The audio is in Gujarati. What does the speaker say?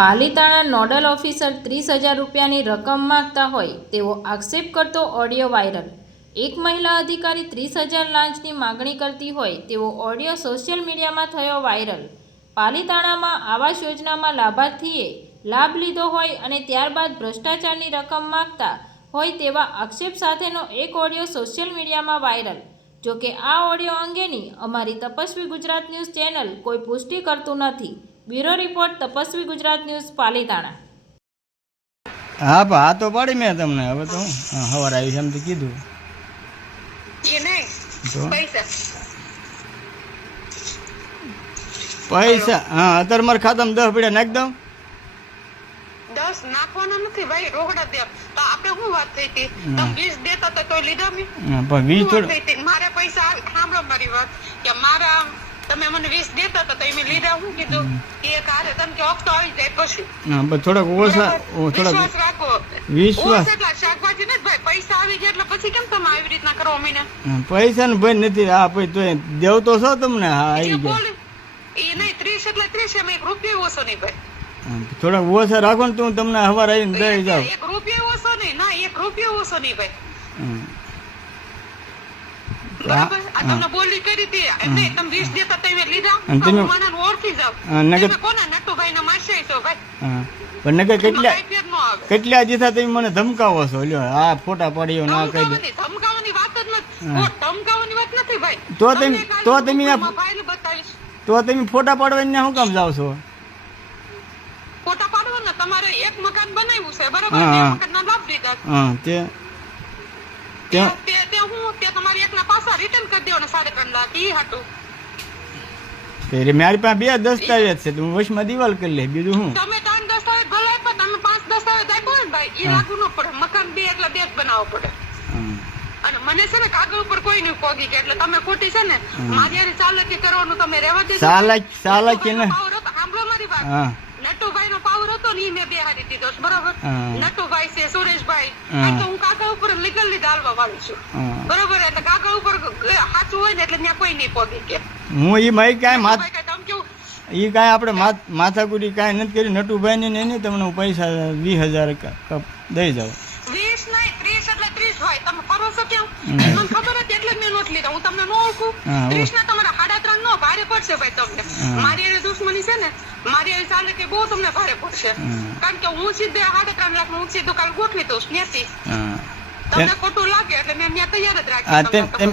પાલિતાણા નોડલ ઓફિસર 30,000 રૂપિયાની રકમ માંગતા હોય તેવો આક્ષેપ કરતો ઓડિયો વાયરલ। એક મહિલા અધિકારી 30,000 લાંચની માગણી કરતી હોય તેવો ઓડિયો સોશિયલ મીડિયામાં થયો વાયરલ। પાલિતાણામાં આવાસ યોજનામાં લાભાર્થીએ લાભ લીધો હોય અને ત્યારબાદ ભ્રષ્ટાચારની રકમ માંગતા હોય તેવા આક્ષેપ સાથેનો એક ઓડિયો સોશિયલ મીડિયામાં વાયરલ। જોકે આ ઓડિયો અંગેની અમારી તપસ્વી ગુજરાત ન્યૂઝ ચેનલ કોઈ પુષ્ટિ કરતું નથી। Bureau report Tapasvi Gujarat news Palitana. हाँ हाँ तो पड़ी मैं तमने હવે તો હવાર આવી છે એમ તો કીધું એ નહીં તો પૈસા પૈસા હા અત્યારે મારા ખાતામાં 10 પડ્યા નાખ દઉં 10 નાખવાના નથી ભાઈ રોકડા દે તો આપણે શું વાત થઈ હતી તમે 20 દેતા તો કોઈ લીધા મે પણ 20 થોડું મારે પૈસા સાંભળો મારી વાત કે મારા તમે મને 20 દેતા તો તમે લીધા હું કીધું કે એક હારે તમે કે હપ્તો આવી જાય પછી હા બસ થોડાક ઓછા થોડાક વિશ્વાસ રાખો વિશ્વાસ એટલા શાકભાજી નથી ભાઈ પૈસા આવી ગયા એટલે પછી કેમ તમે આવી રીતના કરો મહિને પૈસા ને ભાઈ નથી હા પછી તો દેવ તો છો તમને હા આવી ગયા બોલ એ નહીં 30 એટલે 30 એમાં 1 રૂપિયો ઓછો નહીં ભાઈ થોડાક ઓછા રાખો ને તો હું તમને હવાર આવીને દઈ જાઉં 1 રૂપિયો ઓછો નહીં ના 1 રૂપિયો ઓછો નહીં ભાઈ બરાબર આ તમને બોલી કરી હતી એટલે તમે 20 દેતા તમે લીધા તમે મને ઓળખી જાવ તમે કોના નટુભાઈ ના માસે છો ભાઈ હા પણ નકર કેટલા જીથા તમે મને ધમકાવો છો લ્યો આ ફોટા પાડીઓ ના કહી દો ધમકાવાની વાત જ નથી ધમકાવાની વાત નથી ભાઈ તો તમે મોબાઈલ બતાવીશ તો તમે ફોટા પાડવાને શું કામ જાવ છો ફોટા પાડવાના તમારે એક મકાન બનાવ્યું છે બરાબર બે મકાન ના લાભ લીધા હા તે તમારી એકના પાસા રિટર્ન કરી દેવાના 3.5 લાખ ઈ હતું એટલે મારી પાસે 2 દસ્તાવેજ છે તો હું વશમાં દિવાલ કરી લે બીજું શું તમે 3 દસ્તાવેજ ભલે પણ તમે 5 દસ્તાવેજ આપ્યો ને ભાઈ ઈ લાગુ ન પડે મકાન 2 એટલે 2 જ બનાવવો પડે અને મને છે ને કાગળ ઉપર કોઈ નહીં પોગી કે એટલે તમે ખોટી છે ને મારી હારે ચાલાકી કરવાનું તમે રહેવા દેજો ચાલાકી ને સાંભળો મારી વાત નટુભાઈ નો પાવર હતો ને ઈ મેં બેહારી દીધો બરાબર નટુભાઈ છે સુરેશભાઈ તો હું કાગળ ઉપર લીગલી ડાલવા વાળી છું બરાબર એટલે કાગળ ઉપર સાચું હોય ને એટલે ત્યાં કોઈ નહીં પોગી કે હું ઈ માઈ કાંઈ ઈ કાંઈ આપણે માથાકુરી કાંઈ નથી કરી નટુભાઈ ને નહીં તમને હું પૈસા 20,000 દઈ જાઉં 20 નહીં 30 એટલે 30 હોય તમે કરો છો કેમ મને ખબર હતી એટલે મેં નોટ લીધા હું તમને ન ઓળખું 30 ના તમારા 3.5 નો ભારે પડશે ભાઈ તમને મારી એ દુશ્મની છે ને મારી એ ચાલે કે બહુ તમને ભારે પડશે કારણ કે હું સીધે 3.5 લાખ હું સીધું કાલ ગોઠવી દઉં ત્યાંથી તમને ખોટું લાગે એટલે મેં ત્યાં તૈયાર જ રાખી